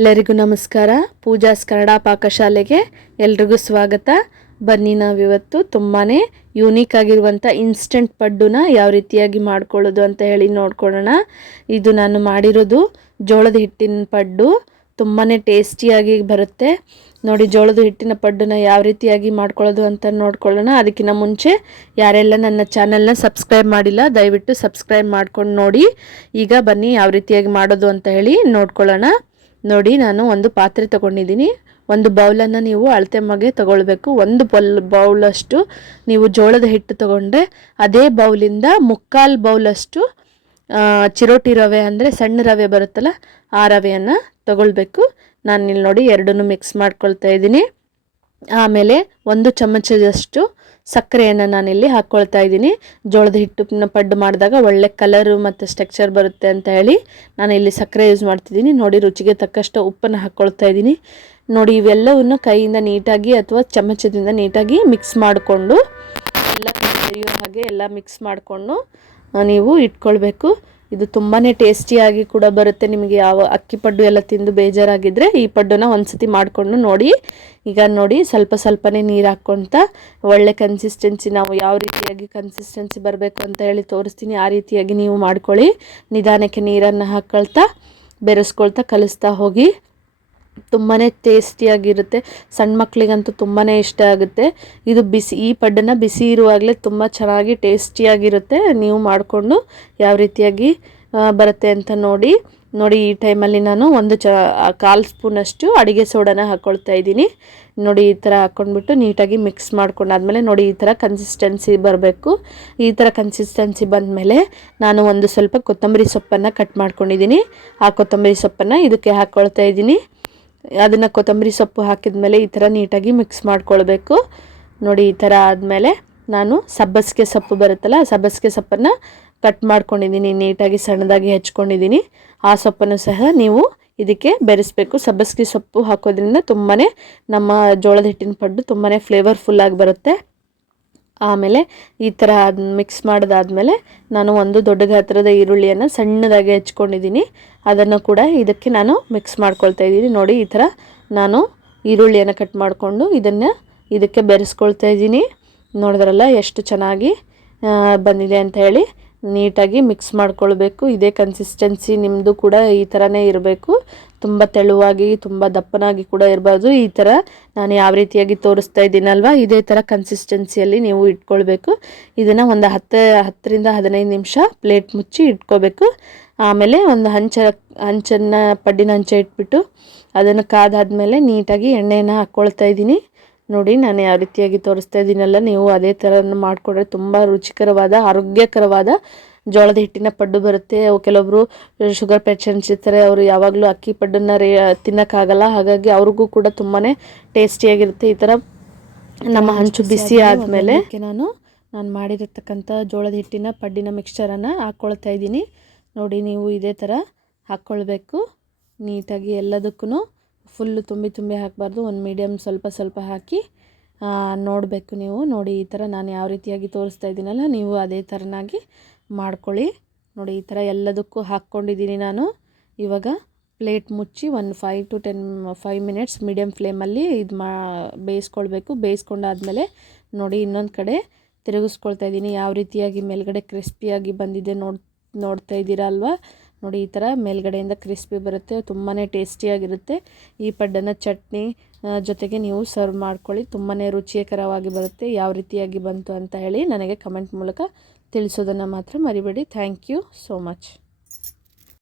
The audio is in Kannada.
ಎಲ್ಲರಿಗೂ ನಮಸ್ಕಾರ. ಪೂಜಾಸ್ ಕನ್ನಡ ಪಾಕಶಾಲೆಗೆ ಎಲ್ರಿಗೂ ಸ್ವಾಗತ. ಬನ್ನಿ ನಾವಿವತ್ತು ತುಂಬಾ ಯೂನಿಕ್ ಆಗಿರುವಂಥ ಇನ್ಸ್ಟೆಂಟ್ ಪಡ್ಡುನ ಯಾವ ರೀತಿಯಾಗಿ ಮಾಡ್ಕೊಳ್ಳೋದು ಅಂತ ಹೇಳಿ ನೋಡ್ಕೊಳ್ಳೋಣ. ಇದು ನಾನು ಮಾಡಿರೋದು ಜೋಳದ ಹಿಟ್ಟಿನ ಪಡ್ಡು. ತುಂಬಾ ಟೇಸ್ಟಿಯಾಗಿ ಬರುತ್ತೆ ನೋಡಿ. ಜೋಳದ ಹಿಟ್ಟಿನ ಪಡ್ಡನ್ನ ಯಾವ ರೀತಿಯಾಗಿ ಮಾಡ್ಕೊಳ್ಳೋದು ಅಂತ ನೋಡ್ಕೊಳ್ಳೋಣ. ಅದಕ್ಕಿಂತ ಮುಂಚೆ ಯಾರೆಲ್ಲ ನನ್ನ ಚಾನಲ್ನ ಸಬ್ಸ್ಕ್ರೈಬ್ ಮಾಡಿಲ್ಲ ದಯವಿಟ್ಟು ಸಬ್ಸ್ಕ್ರೈಬ್ ಮಾಡ್ಕೊಂಡು ನೋಡಿ. ಈಗ ಬನ್ನಿ ಯಾವ ರೀತಿಯಾಗಿ ಮಾಡೋದು ಅಂತ ಹೇಳಿ ನೋಡ್ಕೊಳ್ಳೋಣ. ನೋಡಿ, ನಾನು ಒಂದು ಪಾತ್ರೆ ತಗೊಂಡಿದ್ದೀನಿ. ಒಂದು ಬೌಲನ್ನು ನೀವು ಅಳತೆ ಮಗೆ ತಗೊಳ್ಬೇಕು. ಒಂದು ಬೌಲಷ್ಟು ನೀವು ಜೋಳದ ಹಿಟ್ಟು ತಗೊಂಡ್ರೆ ಅದೇ ಬೌಲಿಂದ ಮುಕ್ಕಾಲು ಬೌಲಷ್ಟು ಚಿರೋಟಿ ರವೆ ಅಂದರೆ ಸಣ್ಣ ರವೆ ಬರುತ್ತಲ್ಲ ಆ ರವೆಯನ್ನು ತಗೊಳ್ಬೇಕು. ನಾನು ಇಲ್ಲಿ ನೋಡಿ ಎರಡನ್ನೂ ಮಿಕ್ಸ್ ಮಾಡ್ಕೊಳ್ತಾ ಇದ್ದೀನಿ. ಆಮೇಲೆ ಒಂದು ಚಮಚದಷ್ಟು ಸಕ್ಕರೆಯನ್ನು ನಾನಿಲ್ಲಿ ಹಾಕ್ಕೊಳ್ತಾ ಇದ್ದೀನಿ. ಜೋಳದ ಹಿಟ್ಟನ್ನ ಪಡ್ಡು ಮಾಡಿದಾಗ ಒಳ್ಳೆ ಕಲರು ಮತ್ತು ಸ್ಟ್ರಕ್ಚರ್ ಬರುತ್ತೆ ಅಂತ ಹೇಳಿ ನಾನು ಇಲ್ಲಿ ಸಕ್ಕರೆ ಯೂಸ್ ಮಾಡ್ತಿದ್ದೀನಿ. ನೋಡಿ, ರುಚಿಗೆ ತಕ್ಕಷ್ಟು ಉಪ್ಪನ್ನು ಹಾಕ್ಕೊಳ್ತಾ ಇದ್ದೀನಿ. ನೋಡಿ, ಇವೆಲ್ಲವನ್ನು ಕೈಯಿಂದ ನೀಟಾಗಿ ಅಥವಾ ಚಮಚದಿಂದ ನೀಟಾಗಿ ಮಿಕ್ಸ್ ಮಾಡಿಕೊಂಡು ಎಲ್ಲ ಕೈಯೋ ಹಾಗೆ ಎಲ್ಲ ಮಿಕ್ಸ್ ಮಾಡಿಕೊಂಡು ನೀವು ಇಟ್ಕೊಳ್ಬೇಕು. ಇದು ತುಂಬಾ ಟೇಸ್ಟಿಯಾಗಿ ಕೂಡ ಬರುತ್ತೆ. ನಿಮಗೆ ಯಾವ ಅಕ್ಕಿ ಪಡ್ಡು ಎಲ್ಲ ತಿಂದು ಬೇಜಾರಾಗಿದ್ದರೆ ಈ ಪಡ್ಡನ್ನ ಒಂದ್ಸತಿ ಮಾಡಿಕೊಂಡು ನೋಡಿ. ಈಗ ನೋಡಿ, ಸ್ವಲ್ಪನೇ ನೀರು ಹಾಕ್ಕೊಳ್ತಾ ಒಳ್ಳೆ ಕನ್ಸಿಸ್ಟೆನ್ಸಿ, ನಾವು ಯಾವ ರೀತಿಯಾಗಿ ಕನ್ಸಿಸ್ಟೆನ್ಸಿ ಬರಬೇಕು ಅಂತ ಹೇಳಿ ತೋರಿಸ್ತೀನಿ. ಆ ರೀತಿಯಾಗಿ ನೀವು ಮಾಡ್ಕೊಳ್ಳಿ. ನಿಧಾನಕ್ಕೆ ನೀರನ್ನು ಹಾಕ್ಕೊಳ್ತಾ ಬೆರೆಸ್ಕೊಳ್ತಾ ಕಲಿಸ್ತಾ ಹೋಗಿ. ತುಂಬಾ ಟೇಸ್ಟಿಯಾಗಿರುತ್ತೆ. ಸಣ್ಣ ಮಕ್ಕಳಿಗಂತೂ ತುಂಬಾ ಇಷ್ಟ ಆಗುತ್ತೆ. ಇದು ಈ ಪಡ್ಡನ್ನು ಬಿಸಿ ಇರುವಾಗಲೇ ತುಂಬ ಚೆನ್ನಾಗಿ ಟೇಸ್ಟಿಯಾಗಿರುತ್ತೆ. ನೀವು ಮಾಡಿಕೊಂಡು ಯಾವ ರೀತಿಯಾಗಿ ಬರುತ್ತೆ ಅಂತ ನೋಡಿ. ಈ ಟೈಮಲ್ಲಿ ನಾನು ಒಂದು ಕಾಲು ಸ್ಪೂನಷ್ಟು ಅಡುಗೆ ಸೋಡಾನ ಹಾಕ್ಕೊಳ್ತಾ ಇದ್ದೀನಿ. ನೋಡಿ, ಈ ಥರ ಹಾಕ್ಕೊಂಡ್ಬಿಟ್ಟು ನೀಟಾಗಿ ಮಿಕ್ಸ್ ಮಾಡ್ಕೊಂಡಾದ್ಮೇಲೆ ನೋಡಿ ಈ ಥರ ಕನ್ಸಿಸ್ಟೆನ್ಸಿ ಬರಬೇಕು. ಈ ಥರ ಕನ್ಸಿಸ್ಟೆನ್ಸಿ ಬಂದಮೇಲೆ ನಾನು ಒಂದು ಸ್ವಲ್ಪ ಕೊತ್ತಂಬರಿ ಸೊಪ್ಪನ್ನು ಕಟ್ ಮಾಡ್ಕೊಂಡಿದ್ದೀನಿ. ಆ ಕೊತ್ತಂಬರಿ ಸೊಪ್ಪನ್ನು ಇದಕ್ಕೆ ಹಾಕ್ಕೊಳ್ತಾ ಇದ್ದೀನಿ. ಅದನ್ನು ಕೊತ್ತಂಬರಿ ಸೊಪ್ಪು ಹಾಕಿದ್ಮೇಲೆ ಈ ಥರ ನೀಟಾಗಿ ಮಿಕ್ಸ್ ಮಾಡ್ಕೊಳ್ಬೇಕು. ನೋಡಿ, ಈ ಥರ ಆದಮೇಲೆ ನಾನು ಸಬ್ಬಸಿಗೆ ಸೊಪ್ಪು ಬರುತ್ತಲ್ಲ ಸಬ್ಬಸಿಗೆ ಸೊಪ್ಪನ್ನು ಕಟ್ ಮಾಡ್ಕೊಂಡಿದ್ದೀನಿ. ನೀಟಾಗಿ ಸಣ್ಣದಾಗಿ ಹೆಚ್ಕೊಂಡಿದ್ದೀನಿ. ಆ ಸೊಪ್ಪನ್ನು ಸಹ ನೀವು ಇದಕ್ಕೆ ಬೆರೆಸಬೇಕು. ಸಬ್ಬಸಿಗೆ ಸೊಪ್ಪು ಹಾಕೋದ್ರಿಂದ ತುಂಬಾ ನಮ್ಮ ಜೋಳದ ಹಿಟ್ಟಿನ ಪಡ್ಡು ತುಂಬಾ ಫ್ಲೇವರ್ಫುಲ್ಲಾಗಿ ಬರುತ್ತೆ. ಆಮೇಲೆ ಈ ಥರ ಮಿಕ್ಸ್ ಮಾಡಿದಾದ್ಮೇಲೆ ನಾನು ಒಂದು ದೊಡ್ಡ ಗಾತ್ರದ ಈರುಳ್ಳಿಯನ್ನು ಸಣ್ಣದಾಗಿ ಹೆಚ್ಕೊಂಡಿದ್ದೀನಿ. ಅದನ್ನು ಕೂಡ ಇದಕ್ಕೆ ನಾನು ಮಿಕ್ಸ್ ಮಾಡ್ಕೊಳ್ತಾ ಇದ್ದೀನಿ. ನೋಡಿ, ಈ ಥರ ನಾನು ಈರುಳ್ಳಿಯನ್ನು ಕಟ್ ಮಾಡಿಕೊಂಡು ಇದಕ್ಕೆ ಬೆರೆಸ್ಕೊಳ್ತಾ ಇದ್ದೀನಿ. ನೋಡಿದ್ರಲ್ಲ ಎಷ್ಟು ಚೆನ್ನಾಗಿ ಬಂದಿದೆ ಅಂತ ಹೇಳಿ. ನೀಟಾಗಿ ಮಿಕ್ಸ್ ಮಾಡ್ಕೊಳ್ಬೇಕು. ಇದೇ ಕನ್ಸಿಸ್ಟೆನ್ಸಿ ನಿಮ್ಮದು ಕೂಡ ಈ ಥರನೇ ಇರಬೇಕು. ತುಂಬ ತೆಳುವಾಗಿ ತುಂಬ ದಪ್ಪನಾಗಿ ಕೂಡ ಇರಬಾರ್ದು. ಈ ಥರ ನಾನು ಯಾವ ರೀತಿಯಾಗಿ ತೋರಿಸ್ತಾ ಇದ್ದೀನಲ್ವ ಇದೇ ಥರ ಕನ್ಸಿಸ್ಟೆನ್ಸಿಯಲ್ಲಿ ನೀವು ಇಟ್ಕೊಳ್ಬೇಕು. ಇದನ್ನು ಒಂದು 10ರಿಂದ 15 ನಿಮಿಷ ಪ್ಲೇಟ್ ಮುಚ್ಚಿ ಇಟ್ಕೋಬೇಕು. ಆಮೇಲೆ ಒಂದು ಹಂಚನ್ನು ಪಡ್ಡಿನ ಹಂಚ ಇಟ್ಬಿಟ್ಟು ಅದನ್ನು ಕಾದಾದ್ಮೇಲೆ ನೀಟಾಗಿ ಎಣ್ಣೆಯನ್ನು ಹಾಕ್ಕೊಳ್ತಾ ಇದ್ದೀನಿ. ನೋಡಿ, ನಾನು ಯಾವ ರೀತಿಯಾಗಿ ತೋರಿಸ್ತಾ ಇದ್ದೀನಲ್ಲ ನೀವು ಅದೇ ಥರ ಮಾಡಿಕೊಂಡ್ರೆ ತುಂಬ ರುಚಿಕರವಾದ ಆರೋಗ್ಯಕರವಾದ ಜೋಳದ ಹಿಟ್ಟಿನ ಪಡ್ಡು ಬರುತ್ತೆ. ಕೆಲವೊಬ್ಬರು ಶುಗರ್ ಪೇಷಂಟ್ಸ್ ಇರ್ತಾರೆ, ಅವರು ಯಾವಾಗಲೂ ಅಕ್ಕಿ ಪಡ್ಡನ್ನು ತಿನ್ನೋಕ್ಕಾಗಲ್ಲ. ಹಾಗಾಗಿ ಅವ್ರಿಗೂ ಕೂಡ ತುಂಬಾ ಟೇಸ್ಟಿಯಾಗಿರುತ್ತೆ. ಈ ಥರ ನಮ್ಮ ಹಂಚು ಬಿಸಿ ಆದಮೇಲೆ ನಾನು ಮಾಡಿರತಕ್ಕಂಥ ಜೋಳದ ಹಿಟ್ಟಿನ ಪಡ್ಡಿನ ಮಿಕ್ಸ್ಚರನ್ನು ಹಾಕ್ಕೊಳ್ತಾ ಇದ್ದೀನಿ. ನೋಡಿ, ನೀವು ಇದೇ ಥರ ಹಾಕ್ಕೊಳ್ಬೇಕು. ನೀಟಾಗಿ ಎಲ್ಲದಕ್ಕೂ ಫುಲ್ಲು ತುಂಬಿ ಹಾಕಬಾರ್ದು. ಒಂದು ಮೀಡಿಯಮ್ ಸ್ವಲ್ಪ ಹಾಕಿ ನೋಡಬೇಕು ನೀವು. ನೋಡಿ, ಈ ಥರ ನಾನು ಯಾವ ರೀತಿಯಾಗಿ ತೋರಿಸ್ತಾ ಇದ್ದೀನಲ್ಲ ನೀವು ಅದೇ ಥರನಾಗಿ ಮಾಡ್ಕೊಳ್ಳಿ. ನೋಡಿ, ಈ ಥರ ಎಲ್ಲದಕ್ಕೂ ಹಾಕ್ಕೊಂಡಿದ್ದೀನಿ ನಾನು. ಇವಾಗ ಪ್ಲೇಟ್ ಮುಚ್ಚಿ ಒಂದು 5 ಮಿನಿಟ್ಸ್ ಮೀಡಿಯಮ್ ಫ್ಲೇಮಲ್ಲಿ ಬೇಯಿಸ್ಕೊಳ್ಬೇಕು. ಬೇಯಿಸ್ಕೊಂಡಾದ್ಮೇಲೆ ನೋಡಿ, ಇನ್ನೊಂದು ಕಡೆ ತಿರುಗಿಸ್ಕೊಳ್ತಾ ಇದ್ದೀನಿ. ಯಾವ ರೀತಿಯಾಗಿ ಮೇಲ್ಗಡೆ ಕ್ರಿಸ್ಪಿಯಾಗಿ ಬಂದಿದೆ ನೋಡ್ತಾ ಇದ್ದೀರಾ ಅಲ್ವಾ. ನೋಡಿ, ಈ ಥರ ಮೇಲ್ಗಡೆಯಿಂದ ಕ್ರಿಸ್ಪಿ ಬರುತ್ತೆ. ತುಂಬಾ ಟೇಸ್ಟಿಯಾಗಿರುತ್ತೆ. ಈ ಪಡ್ಡನ್ನು ಚಟ್ನಿ ಜೊತೆಗೆ ನೀವು ಸರ್ವ್ ಮಾಡ್ಕೊಳ್ಳಿ. ತುಂಬಾ ರುಚಿಕರವಾಗಿ ಬರುತ್ತೆ. ಯಾವ ರೀತಿಯಾಗಿ ಬಂತು ಅಂತ ಹೇಳಿ ನನಗೆ ಕಮೆಂಟ್ ಮೂಲಕ ತಿಳಿಸೋದನ್ನು ಮಾತ್ರ ಮರಿಬೇಡಿ. Thank you so much.